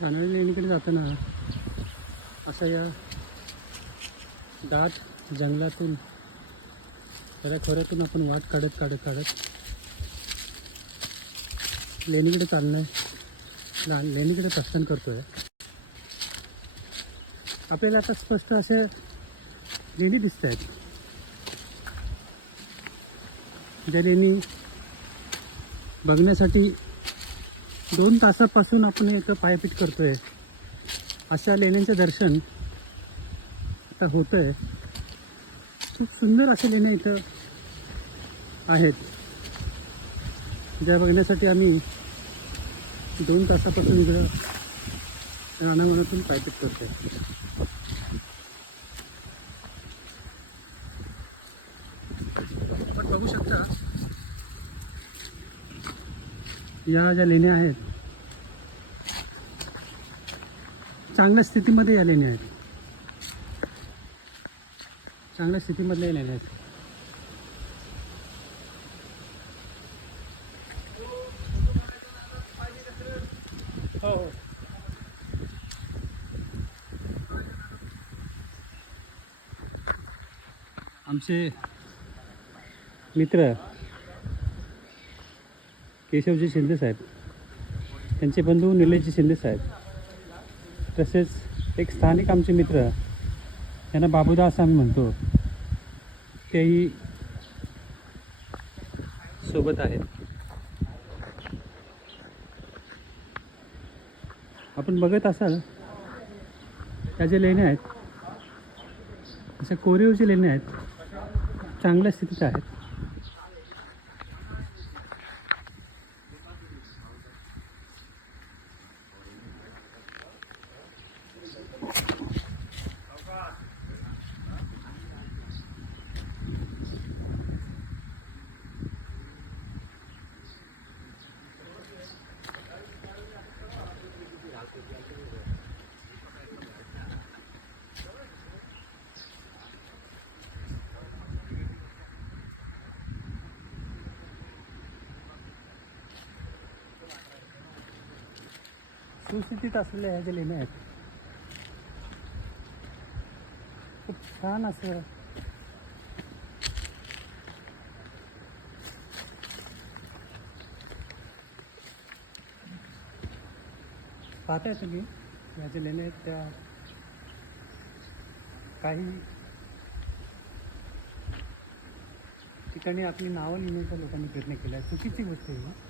ठाणाळी लेणीकडे जाताना अशा या दाट जंगलातून त्या खोऱ्यातून आपण वाट काढत काढत काढत लेणीकडे लेणीकडे प्रस्थान करतोय. आपल्याला आता स्पष्ट असे लेणी दिसत आहेत, ज्या लेणी बघण्यासाठी 2 तासापासून आपण इथं पायपीट करतोय. अशा लेण्यांचं दर्शन आता होतंय. खूप सुंदर अशा लेण्या इथं आहेत, ज्या बघण्यासाठी आम्ही 2 तासापासून इकडं रानावनातून पायपीट करतोय. आपण बघू शकता या ज्या लेण्या आहेत, चांगल्या स्थितीमध्ये या लेण्या आहेत. चांगल्या स्थितीमधल्या लेण्या आहेत. हो हो. आमचे मित्र केशवजी शिंदे साहेब, त्यांचे बंधू निलेशजी शिंदे साहेब, तसेच एक स्थानिक आमचे मित्र, यांना बाबूदा असं आम्ही म्हणतो, तेही सोबत आहेत. आपण बघत असाल त्या ज्या लेण्या आहेत, अशा कोरीवच्या लेण्या आहेत, चांगल्या स्थितीत आहेत. सुस्थितीत असलेल्या ह्या ज्या लेण्या आहेत, खूप छान असं पाहताय तुम्ही. ह्या ज्या लेण्या आहेत त्या काही ठिकाणी आपली नावं लिहिण्याचा लोकांनी प्रयत्न केला आहे. चुकीची गोष्ट आहे.